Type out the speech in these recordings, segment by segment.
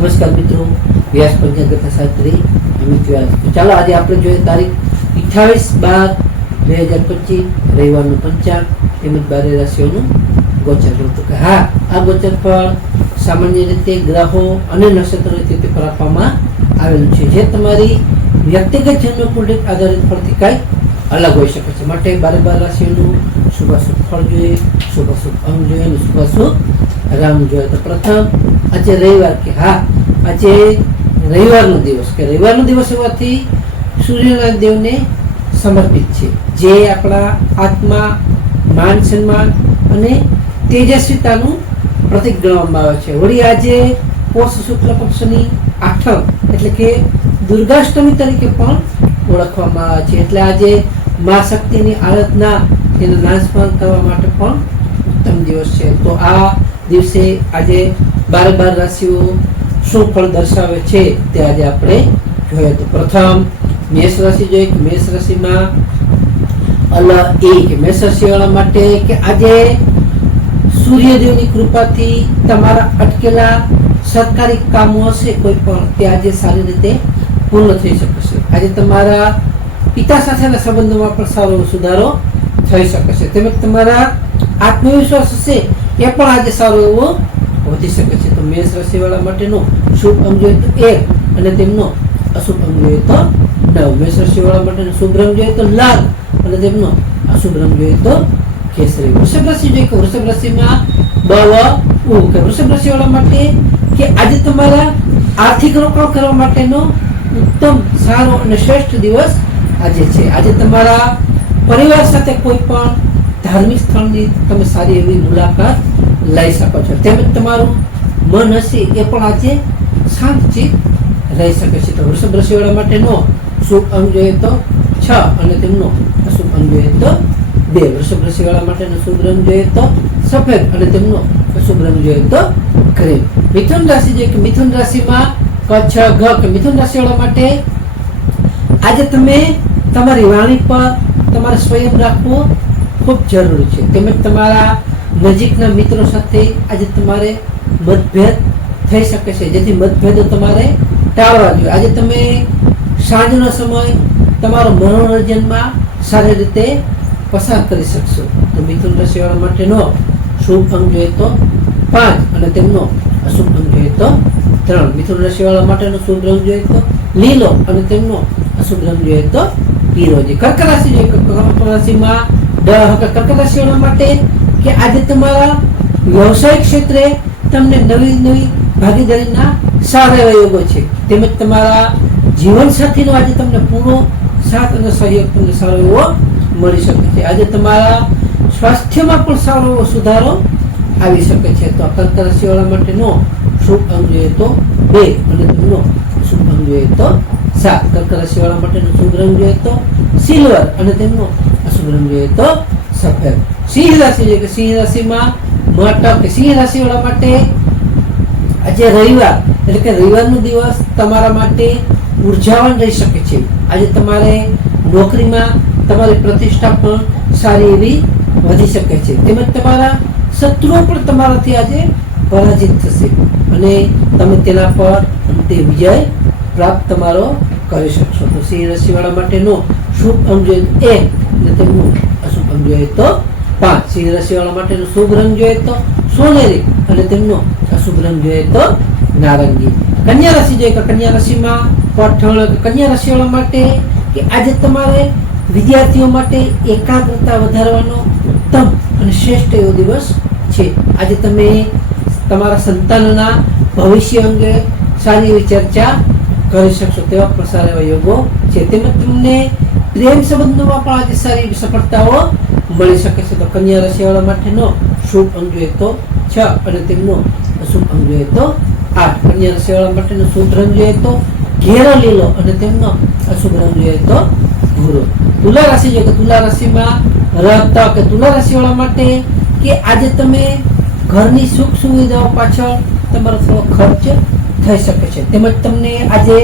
નમસ્કાર મિત્રો, વ્યાસ પંચાંગ શાસ્ત્રી અમિત વ્યાસ. તો ચાલો આજે આપણે જોઈએ તારીખ 28/12/2025 રવિવારનું પંચાંગ તેમજ 12 રાશિઓનું ગોચર. તો કે હા, આ ગોચર ફળ સામાન્ય રીતે ગ્રહો અને નક્ષત્રોની સ્થિતિ પર આપવામાં આવેલું છે, જે તમારી વ્યક્તિગત જન્મકુંડળી આધારિત ફળથી કાંઈક અલગ હોઈ શકે છે. માટે 12 રાશિઓનું શુભાશુભ ફળ જોઈએ, શુભાશુભ અંગ જોઈએ અને શુભાશુભ રામ જોઈએ. તો પ્રથમ આજે રવિવાર કે હા, આજે રવિવારનો દિવસ કે રવિવારનો દિવસ હોવાથી સૂર્યનારાયણ દેવને સમર્પિત છે, જે આપણા આત્મા, માન સન્માન અને તેજસ્વીતાનું પ્રતિક ગણવામાં આવે છે. વળી આજે પોષ શુક્લ પક્ષની આઠમ એટલે કે દુર્ગાષ્ટમી તરીકે પણ ઓળખવામાં આવે છે. એટલે આજે મા શક્તિની આરાધના, તેનો નાશપાન કરવા માટે પણ ઉત્તમ દિવસ છે. તો આ દિવસે આજે 12 રાશિઓ શું ફળ દર્શાવે છે તે આજે આપણે જોઈએ. તો પ્રથમ મેષ રાશિ જોઈએ કે મેષ રાશિમાં મેષ રાશિવાળા માટે કે આજે સૂર્યદેવની કૃપાથી તમારા અટકેલા સરકારી કામો હશે કોઈ પણ, તે આજે સારી રીતે પૂર્ણ થઈ શકશે. આજે તમારા પિતા સાથેના સંબંધોમાં પણ સારો સુધારો થઈ શકે છે. તેમજ તમારા આત્મવિશ્વાસ હશે એ પણ આજે સારો એવો વધી શકે છે. તો મેષ રાશિવાળા માટેનો શુભ અંગ જોઈએ તો 1 અને તેમનો અશુભ અંગ જોઈએ તો 9. મેષ રાશિવાળા માટેનો શુભ રંગ જોઈએ તો લાલ અને તેમનો અશુભ રંગ જોઈએ તો કેસરી. વૃષભ રાશિ જોઈએ કે વૃષભ રાશિમાં વૃષભ રાશિવાળા માટે કે આજે તમારા આર્થિક રોકાણ કરવા માટેનો ઉત્તમ, સારો અને શ્રેષ્ઠ દિવસ આજે છે. આજે તમારા પરિવાર સાથે કોઈ પણ ધાર્મિક સ્થળની તમે સારી એવી મુલાકાત લઈ શકો છો. તેમજ તમારું મન હશે એ પણ આજે શાંતચિત્ત રહી શકે છે. તો વૃષભ રાશિવાળા માટેનો શુભ અંગ જોઈએ તો 6 અને તેમનો અશુભ અંગ જોઈએ તો 2. વૃષભ રાશિવાળા માટેનો શુભ રંગ જોઈએ તો સફેદ અને તેમનો અશુભ રંગ જોઈએ તો ક્રીમ. મિથુન રાશિ જોઈએ કે મિથુન રાશિમાં મિથુન રાશિવાળા માટે આજે તમે તમારી વાણી પર તમારે સ્વયં રાખવું ખૂબ જરૂરી છે. તેમજ તમારા નજીકના મિત્રો સાથે આજે તમારે મતભેદ થઈ શકે છે, જેથી મતભેદો તમારે ટાળવા જોઈએ. આજે તમે સાંજનો સમય તમારો મનોરંજનમાં સારી રીતે પસાર કરી શકશો. તો મિથુન રાશિવાળા માટેનો શુભ અંગ જોઈએ તો 5 અને તેમનો અશુભ અંગ જોઈએ તો 3. મિથુન રાશિવાળા માટેનો શુભ રંગ જોઈએ તો લીલો અને તેમનો અશુભ રંગ જોઈએ તો પીળો. કર્ક રાશિ જોઈએ કર્ક રાશિમાં કર્ક રાશિવાળા માટે કે આજે તમારા વ્યવસાયિક ક્ષેત્રે તમને નવી ભાગીદારીના સારા એવા યોગો છે. તેમજ તમારા જીવનસાથીનો આજે તમને પૂરો સાથ અને સહયોગ તમને સારો એવો મળી શકે છે. આજે તમારા સ્વાસ્થ્યમાં પણ સારો એવો સુધારો આવી શકે છે. તો કર્ક રાશિવાળા માટેનો શુભ અંગ જોઈએ તો 2 અને તેમનો શુભ અંગ જોઈએ તો 7. કર્ક રાશિવાળા માટેનો શુભ રંગ જોઈએ તો સિલ્વર અને તેમનો અશુભ રંગ જોઈએ તો સફેદ. સિંહ રાશિ જોઈએ કે સિંહ રાશિમાં સિંહ રાશિવાળા માટે આજે રવિવાર એટલે કે રવિવારનો દિવસ તમારા માટે ઉર્જાવાન રહી શકે છે. આજે તમારે નોકરીમાં તમારી પ્રતિષ્ઠા પણ સારી એવી વધી શકે છે. તેમજ તમારા શત્રુઓ પણ તમારાથી આજે પરાજિત થશે અને તમે તેના પર અંતે વિજય પ્રાપ્ત તમારો કરી શકશો. તો સિંહ રાશિવાળા માટેનો શુભ અંગ જોઈએ તો 1 અને તેમનું અશુભ અંગ જોઈએ તો 5. સિંહ રાશિવાળા માટેનો શુભ રંગ જોઈએ તો સોનેરી અને તેમનો અશુભ રંગ જોઈએ તો નારંગી. કન્યા રાશિ જોઈએ કે કન્યા રાશિમાં કન્યા રાશિવાળા માટે કે આજે તમારે વિદ્યાર્થીઓ માટે એકાગ્રતા વધારવાનો ઉત્તમ અને શ્રેષ્ઠ એવો દિવસ છે. આજે તમે તમારા સંતાનોના ભવિષ્ય અંગે સારી એવી ચર્ચા કરી શકશો, તેવા પ્રસાર એવા યોગો છે. તેમજ તમને પ્રેમ સંબંધોમાં પણ આજે સારી એવી સફળતાઓ મળી શકે છે. તો કન્યા રાશિવાળા માટેનો શુભ અંગ જોઈએ તો 6 અને તેમનો અશુભ અંગ જોઈએ તો 8. કન્યા રાશિવાળા માટેનો શુભ રંગ જોઈએ તો ઘેરો લીલો અને તેમનો અશુભ રંગ જોઈએ તો ભૂરો. તુલા રાશિ જોઈએ તો તુલા રાશિમાં તુલા રાશિવાળા માટે કે આજે તમે ઘરની સુખ સુવિધાઓ પાછળ તમારો થોડો ખર્ચ થઈ શકે છે. તેમજ તમને આજે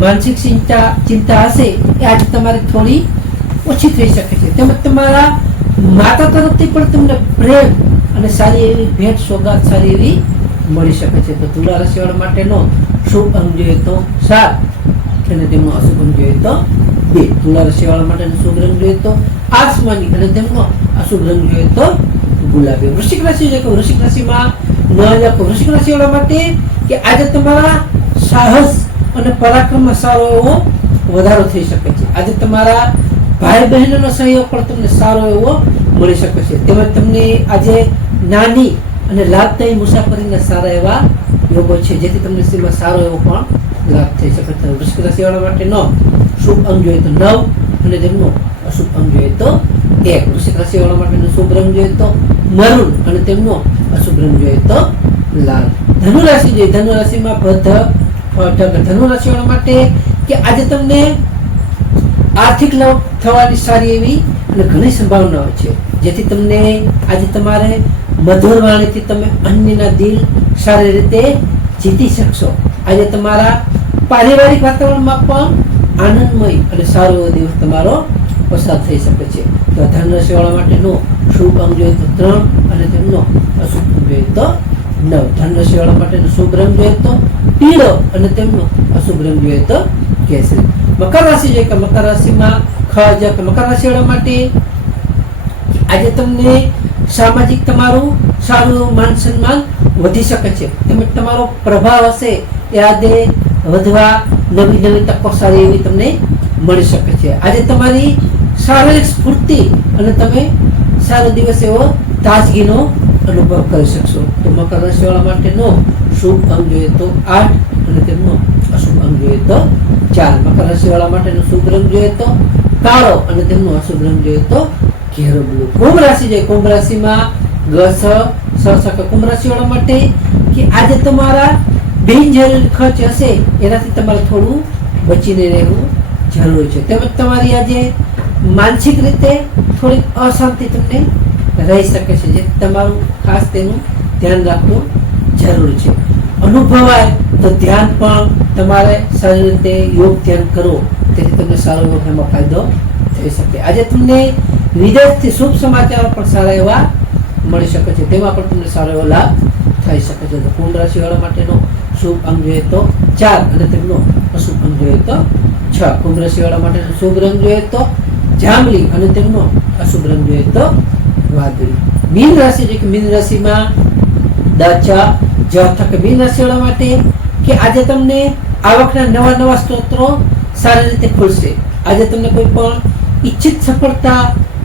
માનસિક ચિંતા હશે એ આજે તમારે થોડી ઓછી થઈ શકે છે. તેમજ તમારા માતા તરફથી પણ તમને પ્રેમ અને સારી એવી ભેટ સોગાદ સારી એવી મળી શકે છે. તો તુલા રાશિવાળા માટેનો શુભ અંક જોઈએ તો 7 અને તેમનો અશુભ અંક જોઈએ તો 2. તુલા રાશિવાળા માટેનો શુભ રંગ જોઈએ તો આસમાની અને તેમનો અશુભ રંગ જોઈએ તો ગુલાબી. વૃશ્ચિક રાશિ છે કે વૃશ્ચિક રાશિમાં વૃશ્ચિક રાશિવાળા માટે કે આજે તમારા સાહસ અને પરાક્રમમાં સારો એવો વધારો થઈ શકે છે. આજે તમારા ભાઈ બહેનોનો સહયોગ પણ તમને સારો એવો મળી શકે છે. તેમજ તમને આજે નાની અને લાભદાયી મુસાફરીના સારા એવા યોગો છે, જેથી તમને તેમાં સારો એવો પણ લાભ થઈ શકે છે. વૃશ્ચિક રાશિવાળા માટેનો શુભ અંક જોઈએ તો 9 અને તેમનો અશુભ અંક જોઈએ તો 1. વૃશ્ચિક રાશિવાળા માટેનો શુભ રંગ જોઈએ તો મરૂન અને તેમનો અશુભ રંગ જોઈએ તો લાલ. ધનુ રાશિ જોઈએ, ધનુ રાશિમાં ધનુ રાશિવાળા માટે કે આજે તમને આર્થિક લાભ થવાની સારી એવી અને ઘણી સંભાવનાઓ છે, જેથી તમને આજે તમારે મધુર વાણીથી તમે અન્યના દિલ સારી રીતે જીતી શકશો. આજે તમારા પારિવારિક વાતાવરણમાં પણ આનંદમય અને સારો એવો દિવસ તમારો પસાર થઈ શકે છે. તો ધન રાશિવાળા માટેનો શુભ અંક જોઈએ તો 3 અને તેમનો અશુભ અંક જોઈએ તો 9. ધન રાશિવાળા માટેનો શુભ રંગ જોઈએ તો પીળો અને તેમનો અશુભ રંગ જોઈએ તો કેસરી. મકર રાશિ જોઈએ કે મકર રાશિમાં મકર રાશિવાળા માટે આજે તમને સામાજિક તમારું સારું માન સન્માન વધી શકે છે. તેમજ તમારો પ્રભાવ હશે એ આજે વધવા નવી નવી તકો સારી એવી તમને મળી શકે છે. આજે તમારી શારીરિક સ્ફૂર્તિ અને તમે સારો દિવસ એવો તાજગીનો અનુભવ કરી શકશો. તો મકર રાશિવાળા માટેનો શુભ અંક જોઈએ તો 8 અને તેમનો અશુભ અંક જોઈએ તો 4. મકર રાશિવાળા માટેનો શુભ રંગ જોઈએ તો કાળો અને તેમનો અશુભ રંગ જોઈએ તો ઘેરો બ્લુ. કુંભ રાશિ છે, કુંભ રાશિમાં કુંભ રાશિવાળા માટે કે આજે તમારા બિનજરૂરી ખર્ચ હશે એનાથી તમારે થોડું બચીને રહેવું જરૂરી છે. તેમજ તમારી આજે માનસિક રીતે થોડીક અશાંતિ તમને રહી શકે છે, જે તમારું ખાસ તેનું ધ્યાન રાખવું જરૂરી છે. અનુભવાય તો ધ્યાન પણ તમારે સારી રીતે યોગ ધ્યાન કરો, તેથી તમને સારો એવો એમાં ફાયદો થઈ શકે. આજે તમને વિદેશથી શુભ સમાચારો પણ સારા એવા મળી શકે છે, તેમાં પણ તમને સારો એવો લાભ થઈ શકે છે. તો કુંભ રાશિવાળા માટેનો શુભ અંક જોઈએ તો 4 અને તેમનો અશુભ અંક જોઈએ તો 6. કુંભ રાશિવાળા માટેનો શુભ રંગ જોઈએ તો જાંબલી અને તેમનો અશુભ રંગ જોઈએ તો વાદળી. મીન રાશિ છે કે મીન રાશિમાં મીન રાશિવાળા માટે કે આજે તમને આવકના નવા નવા સ્ત્રોતો સારી રીતે ખુલશે. આજે તમને કોઈ પણ ઈચ્છિત સફળતા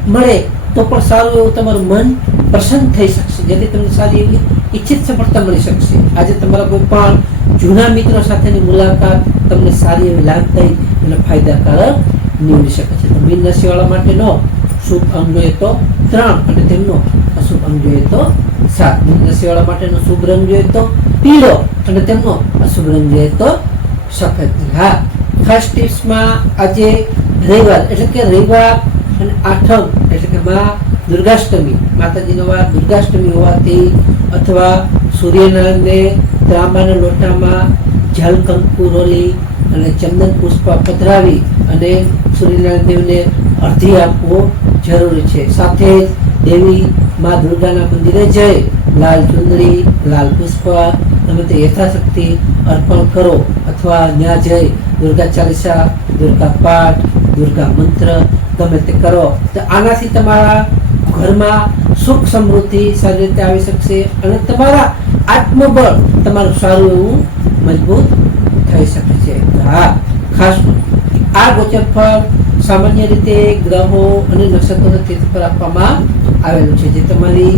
મળે તો પણ સારું એવું તમારું મન પ્રસન્ન થઈ શકશે, જેથી તમને સારી એવી ઈચ્છિત સફળતા મળી શકશે. આજે તમારા કોઈ પણ જૂના મિત્રો સાથેની મુલાકાત તમને સારી એવી લાભદાયી અને ફાયદાકારક નીવડી શકે છે. તો મીન રાશિવાળા માટેનો શુભ અંક જોઈએ તો 3 અને તેમનો અશુભ અંક જોઈએ તો 7. મીન રાશિવાળા માટેનો શુભ રંગ જોઈએ તો પીળો અને તેમનો અશુભ રંગ જોઈએ તો સફેદ. હા, ખાસ ટિપ્સમાં આજે રવિવાર એટલે કે રવિવાર અને આઠમ એટલે કે મા દુર્ગાષ્ટમી, માતાજીનો વાર દુર્ગાષ્ટમી હોવાથી અથવા સૂર્યનારાયણને તાંબાના લોટામાં જલ કંકુ રોલી અને ચંદન પુષ્પ પધરાવી અને સૂર્યનારાયણ દેવને અર્ધી આપવો જરૂરી છે. સાથે જ દેવી મા દુર્ગાના મંદિરે જઈ લાલ ચુંદડી, લાલ પુષ્પ તમે તે યથાશક્તિ અર્પણ કરો અથવા ત્યાં જઈ દુર્ગા ચાલીસા, દુર્ગા પાઠ, દુર્ગા મંત્ર ગમે તે કરો. તો આનાથી તમારા ઘરમાં સુખ સમૃદ્ધિ સારી રીતે આવી શકશે અને તમારા આત્મબળ તમારું સારું એવું મજબૂત થઈ શકે છે. હા, ખાસ આ ગોચર ફળ સામાન્ય રીતે ગ્રહો અને નક્ષત્રોના તીર્થ પર આપવામાં આવેલું છે, જે તમારી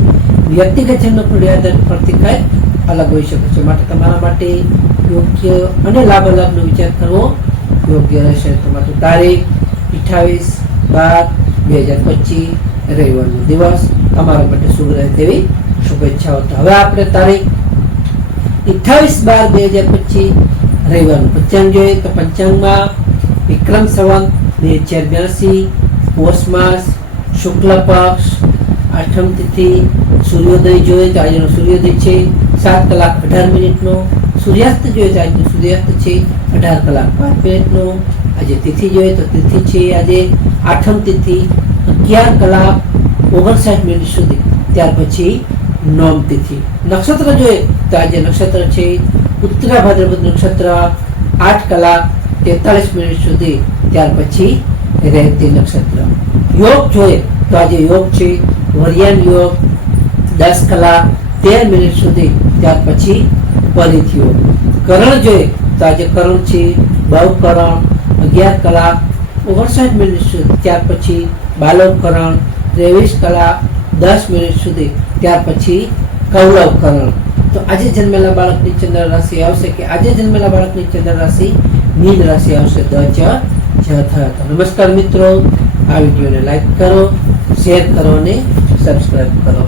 વ્યક્તિગત જન્મકુંડળી આધારિત પરથી કંઈક અલગ હોઈ શકે છે. માટે તમારા માટે યોગ્ય અને લાભાલાભનો વિચાર કરવો યોગ્ય રહેશે. તમારી તારીખ 28/12/2025 રવિવારનો દિવસ તમારા માટે શુભ રહે તેવી શુભેચ્છાઓ. તો હવે આપણે તારીખ 28/12/2025 રવિવારનું પંચાંગ જોઈએ તો પંચાંગમાં વિક્રમ સંવત 2082 પોષ માસ શુક્લ પક્ષ આઠમ તિથિ સૂર્યોદય જોઈએ તો આજનો સૂર્યોદય છે 7:18 સૂર્યાસ્ત જોઈએ તો આજનો સૂર્યાસ્ત છે 18:05 આજે તિથિ જોઈએ તો તિથિ છે આજે આઠમ તિથિ 11:59 સુધી. ત્યાર પછી નોમ તિથિ. નક્ષત્ર જોઈએ તો આજે નક્ષત્ર છે ઉત્તરા ભાદ્રપદ નક્ષત્ર 8 કલાક 43 મિનિટ સુધી, ત્યાર પછી રેવતી નક્ષત્ર. યોગ જોઈએ તો આજે યોગ છે વરિયાન યોગ 10 કલાક 13 મિનિટ સુધી, ત્યાર પછી પરિત યોગ. કરણ જોઈએ તો આજે કરણ છે બહુકરણ 11 કલાક 59 મિનિટ સુધી, ત્યાર પછી બાલવકરણ 23 કલાક 10 મિનિટ સુધી, ત્યાર પછી કૌલવકરણ. તો આજે જન્મેલા બાળકની ચંદ્ર રાશિ આવશે કે આજે જન્મેલા બાળકની ચંદ્ર રાશિ મીન રાશિ આવશે નમસ્કાર મિત્રો, આ વિડીયોને લાઈક કરો, શેર કરો અને સબસ્ક્રાઇબ કરો.